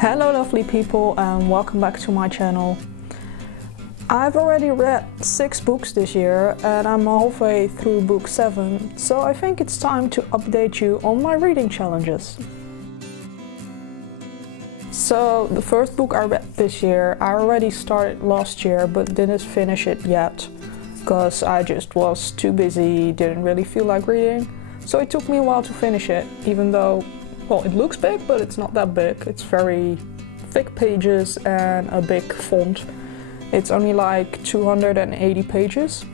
Hello lovely people and welcome back to my channel. I've already read 6 books this year and I'm halfway through book 7, so I think it's time to update you on my reading challenges. So the first book I read this year, I already started last year but didn't finish it yet because I just was too busy, didn't really feel like reading. So it took me a while to finish it, even though, well, it looks big, but it's not that big. It's very thick pages and a big font. It's only like 280 pages,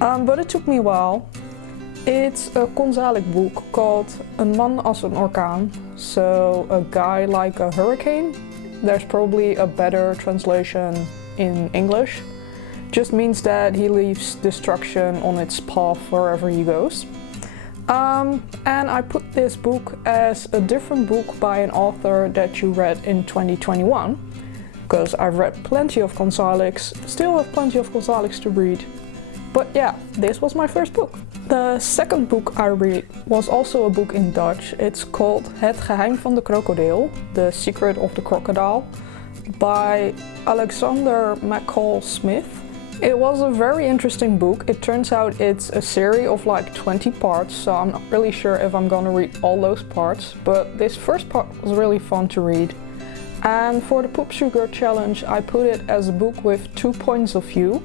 but it took me a while. It's a Konsalik book called Een Man als een Orkaan, so a guy like a hurricane. There's probably a better translation in English. Just means that he leaves destruction on its path wherever he goes. And I put this book as a different book by an author that you read in 2021, because I've read plenty of Konsaliks, still have plenty of Konsaliks to read. But yeah, this was my first book. The second book I read was also a book in Dutch. It's called Het Geheim van de Krokodil, The Secret of the Crocodile, by McCall Smith. It was a very interesting book. It turns out it's a series of like 20 parts, so I'm not really sure if I'm gonna read all those parts, but this first part was really fun to read. And for the Poop Sugar challenge, I put it as a book with 2 points of view,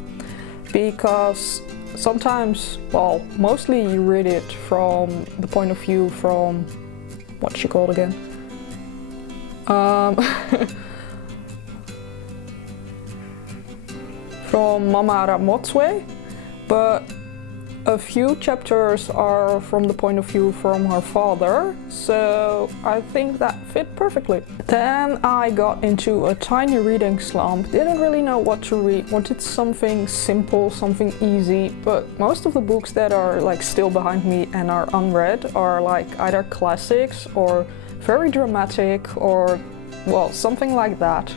because sometimes, well, mostly you read it from the point of view from, what's she called again? From Mama Ramotswe, but a few chapters are from the point of view from her father, so I think that fit perfectly. Then I got into a tiny reading slump, didn't really know what to read, wanted something simple, something easy, but most of the books that are like still behind me and are unread are like either classics or very dramatic or, well, something like that.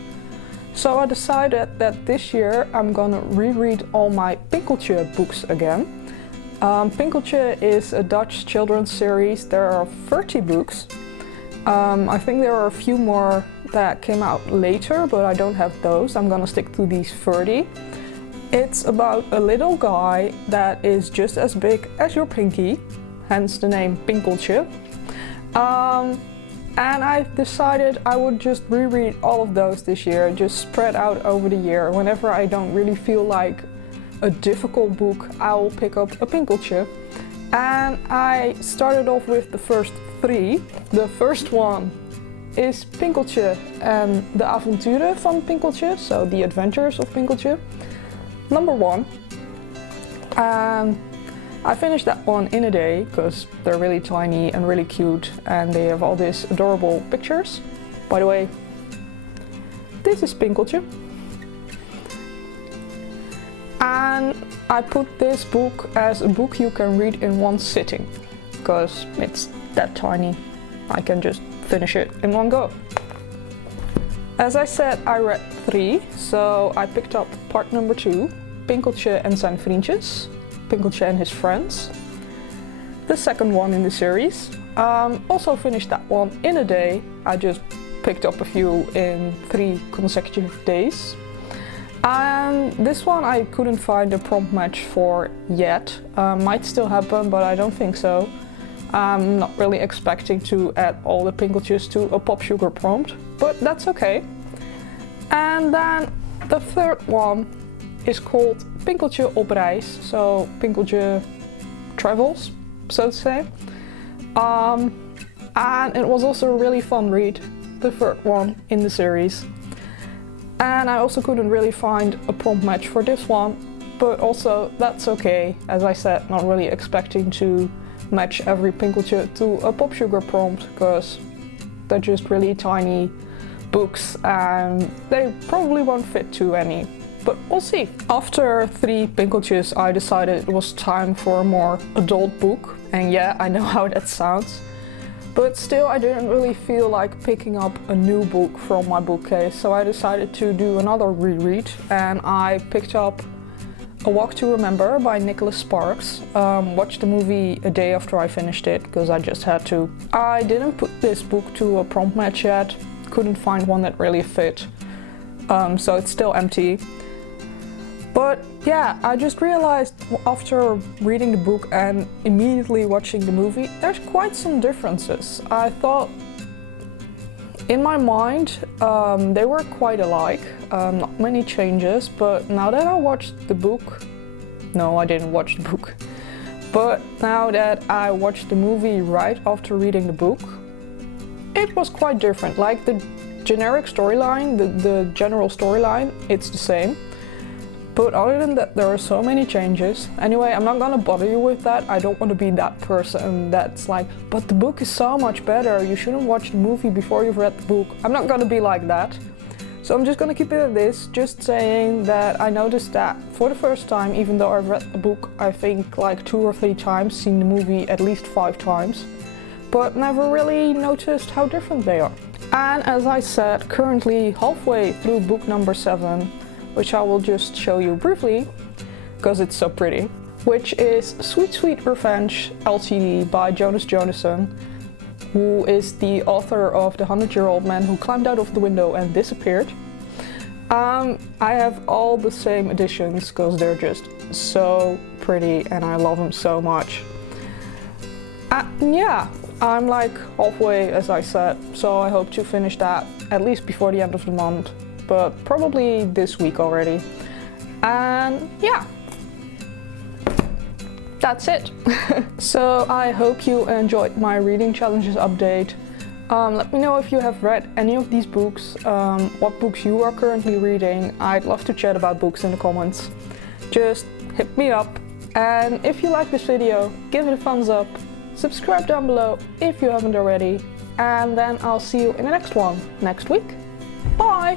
So I decided that this year I'm gonna reread all my Pinkeltje books again. Pinkeltje is a Dutch children's series. There are 30 books. I think there are a few more that came out later, but I don't have those. I'm gonna stick to these 30. It's about a little guy that is just as big as your pinky, hence the name Pinkeltje. And I decided I would just reread all of those this year, just spread out over the year. Whenever I don't really feel like a difficult book, I'll pick up a Pinkeltje. And I started off with the first 3. The first one is Pinkeltje and the Avonturen van Pinkeltje, so the adventures of Pinkeltje. Number 1. I finished that one in a day because they're really tiny and really cute and they have all these adorable pictures. By the way, this is Pinkeltje. And I put this book as a book you can read in one sitting because it's that tiny. I can just finish it in one go. As I said, I read 3, so I picked up part number 2, Pinkeltje en Zijn Vriendjes. Pinkeltje and his friends, the second one in the series. Also finished that one in a day. I just picked up a few in 3 consecutive days. And this one I couldn't find a prompt match for yet. Might still happen, but I don't think so. I'm not really expecting to add all the Pinkeltjes to a Pop Sugar prompt, but that's okay. And then the third one is called Pinkeltje op Reis, so Pinkeltje travels, so to say. And it was also a really fun read, the third one in the series. And I also couldn't really find a prompt match for this one, but also that's okay. As I said, not really expecting to match every Pinkeltje to a Pop Sugar prompt, because they're just really tiny books and they probably won't fit to any. But we'll see. After 3 Pinkeltjes, I decided it was time for a more adult book. And yeah, I know how that sounds. But still, I didn't really feel like picking up a new book from my bookcase. So I decided to do another reread. And I picked up A Walk to Remember by Nicholas Sparks. Watched the movie a day after I finished it, because I just had to. I didn't put this book to a prompt match yet. couldn't find one that really fit. So it's still empty. But yeah, I just realized after reading the book and immediately watching the movie, there's quite some differences. I thought, in my mind, they were quite alike, not many changes, but now that I watched the book, no, I didn't watch the book, but now that I watched the movie right after reading the book, it was quite different. Like the generic storyline, the general storyline, it's the same. But other than that, there are so many changes. Anyway, I'm not gonna bother you with that. I don't want to be that person that's like, but the book is so much better, you shouldn't watch the movie before you've read the book. I'm not gonna be like that. So I'm just gonna keep it at this, just saying that I noticed that for the first time, even though I've read the book, I think like 2 or 3 times, seen the movie at least 5 times, but never really noticed how different they are. And as I said, currently halfway through book number 7, which I will just show you briefly, because it's so pretty, which is Sweet Sweet Revenge LTD by Jonas Jonasson, who is the author of The 100-Year-Old Man Who Climbed Out of the Window and Disappeared. I have all the same editions because they're just so pretty and I love them so much. Yeah, I'm like halfway, as I said, so I hope to finish that at least before the end of the month, but probably this week already. And yeah, that's it. So I hope you enjoyed my reading challenges update. Let me know if you have read any of these books, what books you are currently reading. I'd love to chat about books in the comments. Just hit me up, and if you like this video, give it a thumbs up, subscribe down below if you haven't already, and then I'll see you in the next one next week. Bye!